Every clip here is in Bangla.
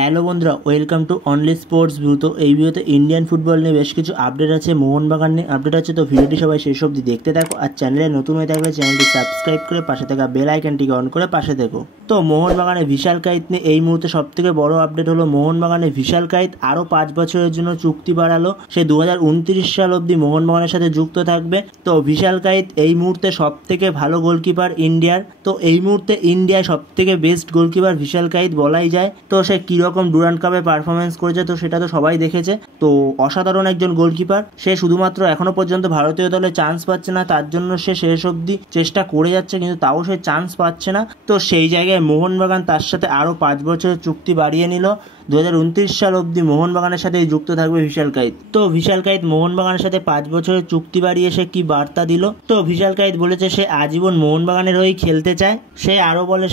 হ্যালো বন্ধুরা, welcome to only sports view. তো এই ভিডিওতে ইন্ডিয়ান ফুটবল নিয়ে বেশ কিছু আপডেট আছে, মোহনবাগান নিয়ে আপডেট আছে। তো ভিডিওটি সবাই শেষ অবধি দেখতে থাকো, আর চ্যানেলে নতুন হয়ে থাকলে চ্যানেলটি সাবস্ক্রাইব করে পাশে থাকা বেল আইকনটিকে অন করে পাশে থেকো। তো মোহনবাগানের বিশাল কাইত নিয়ে এই মুহূর্তে সব থেকে বড় আপডেট হলো মোহনবাগানের বিশাল কাইত আরও 5 বছরের জন্য চুক্তি বাড়ালো। সে 2029 সাল অবধি মোহনবাগানের সাথে যুক্ত থাকবে। তো বিশাল কাইত এই মুহূর্তে সব থেকে ভালো গোলকিপার ইন্ডিয়ার। তো এই মুহূর্তে ইন্ডিয়ায় সব থেকে বেস্ট গোলকিপার বিশাল কাইত বলাই যায়। তো সে কিরকম ডুরান্ড কাপে পারফরমেন্স করেছে তো সেটা তো সবাই দেখেছে। তো অসাধারণ একজন গোলকিপার। সে শুধুমাত্র এখনো পর্যন্ত ভারতীয় দলে চান্স পাচ্ছে না, তার জন্য সে শেষ অবধি চেষ্টা করে যাচ্ছে, কিন্তু তাও সে চান্স পাচ্ছে না। তো সেই জায়গায় মোহনবাগান তার সাথে আরও 5 বছরের চুক্তি বাড়িয়ে নিল। 2029 সাল অবধি মোহনবাগানের সাথে যুক্ত থাকবে বিশাল কাইত। তো বিশাল কাইত মোহনবাগানের সাথে 5 বছরের চুক্তি বাড়িয়ে সে কি বার্তা দিল? তো বিশাল কাইত বলেছে সে আজীবন মোহনবাগানের হয়েই খেলতে চায়। সে আরও বলে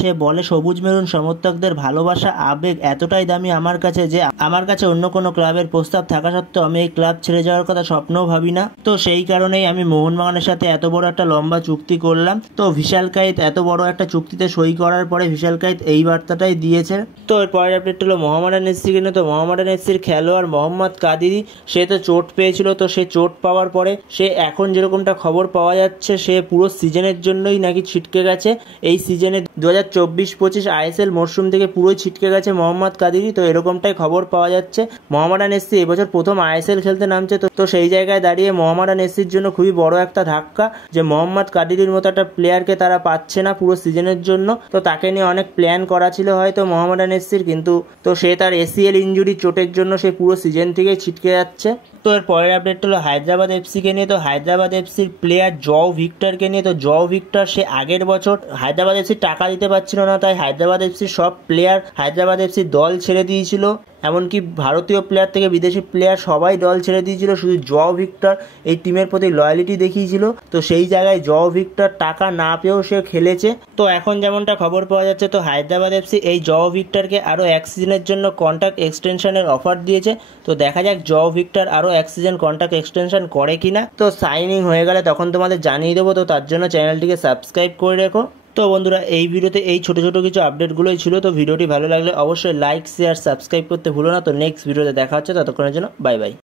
সবুজ মেরুন সমর্থকদের ভালোবাসা আবেগ এতটাই দামি আমার কাছে যে আমার কাছে অন্য কোনো ক্লাবের প্রস্তাব থাকা সত্ত্বেও আমি এই ক্লাব ছেড়ে যাওয়ার কথা স্বপ্নও ভাবি না। তো সেই কারণেই আমি মোহনবাগানের সাথে এত বড় একটা লম্বা চুক্তি করলাম। তো বিশাল কাইত এত বড় একটা চুক্তিতে সই করার পরে বিশাল কাইত এই বার্তাটাই দিয়েছে। তো এর পরের আপডেট হলো মোহামেডান এফসিকে নিয়ে। তো মোহামেডান এফসির খেলোয়াড় মোহাম্মদ কাদিরি, সে তো চোট পেয়েছিল। তো সে চোট পাওয়ার পরে সে এখন যেরকমটা খবর পাওয়া যাচ্ছে সে পুরো সিজনের জন্যই নাকি ছিটকে গেছে। এই সিজনে 2024-25 আইএসএল মরশুম থেকে পুরোই ছিটকে গেছে মোহাম্মদ কাদিরি। তো এরকমটাই খবর পাওয়া যাচ্ছে। মোহামেডান এফসি এবছর প্রথম আইএসএল খেলতে নামছে। তো সেই জায়গায় দাঁড়িয়ে মোহামেডান এফসির জন্য খুবই বড় একটা ধাক্কা যে মোহাম্মদ কাদিরির মতো একটা প্লেয়ারকে তারা পাচ্ছে না পুরো সিজনের জন্য। তো তাকে নিয়ে অনেক প্ল্যান করা ছিল হয়তো মোহামেডান এফসির, কিন্তু তো সে তার এসিএল ইনজুরি চোটের জন্য সে পুরো সিজন থেকে ছিটকে যাচ্ছে। তো এর পরের আপডেট হলো হায়দ্রাবাদ এফসিকে নিয়ে। তো হায়দ্রাবাদ এফসির প্লেয়ার জও ভিক্টরকে নিয়ে। তো জও ভিক্টর সে আগের বছর হায়দ্রাবাদ এফসি টাকা দিতে পারছিল না, তাই হায়দ্রাবাদ এফসির সব প্লেয়ার হায়দ্রাবাদ এফসির দল ছেড়ে দিয়েছিল। এমনকি ভারতীয় প্লেয়ার থেকে বিদেশি প্লেয়ার সবাই দল ছেড়ে দিয়েছিল, শুধু জও ভিক্টর এই টিমের প্রতি লয়ালিটি দেখিয়েছিল। তো সেই জায়গায় জও ভিক্টর টাকা না পেয়েও সে খেলেছে। তো এখন যেমনটা খবর পাওয়া যাচ্ছে তো হায়দ্রাবাদ এফসি এই জও ভিক্টরকে আরও 1 সিজনের জন্য কন্ট্রাক্ট এক্সটেনশনের অফার দিয়েছে। তো দেখা যাক জও ভিক্টর আরও 1 সিজন কন্ট্রাক্ট এক্সটেনশন করে কিনা। তো সাইনিং হয়ে গেলে তখন তোমাদের জানিয়ে দেবো। তো তার জন্য চ্যানেলটিকে সাবস্ক্রাইব করে রেখো। তো বন্ধুরা, এই ভিডিওতে এই ছোট ছোট কিছু আপডেটগুলোই ছিল। তো ভিডিওটি ভালো লাগলে অবশ্যই লাইক শেয়ার সাবস্ক্রাইব করতে ভুলো না। তো নেক্সট ভিডিওতে দেখা হচ্ছে, ততক্ষণের জন্য বাই বাই।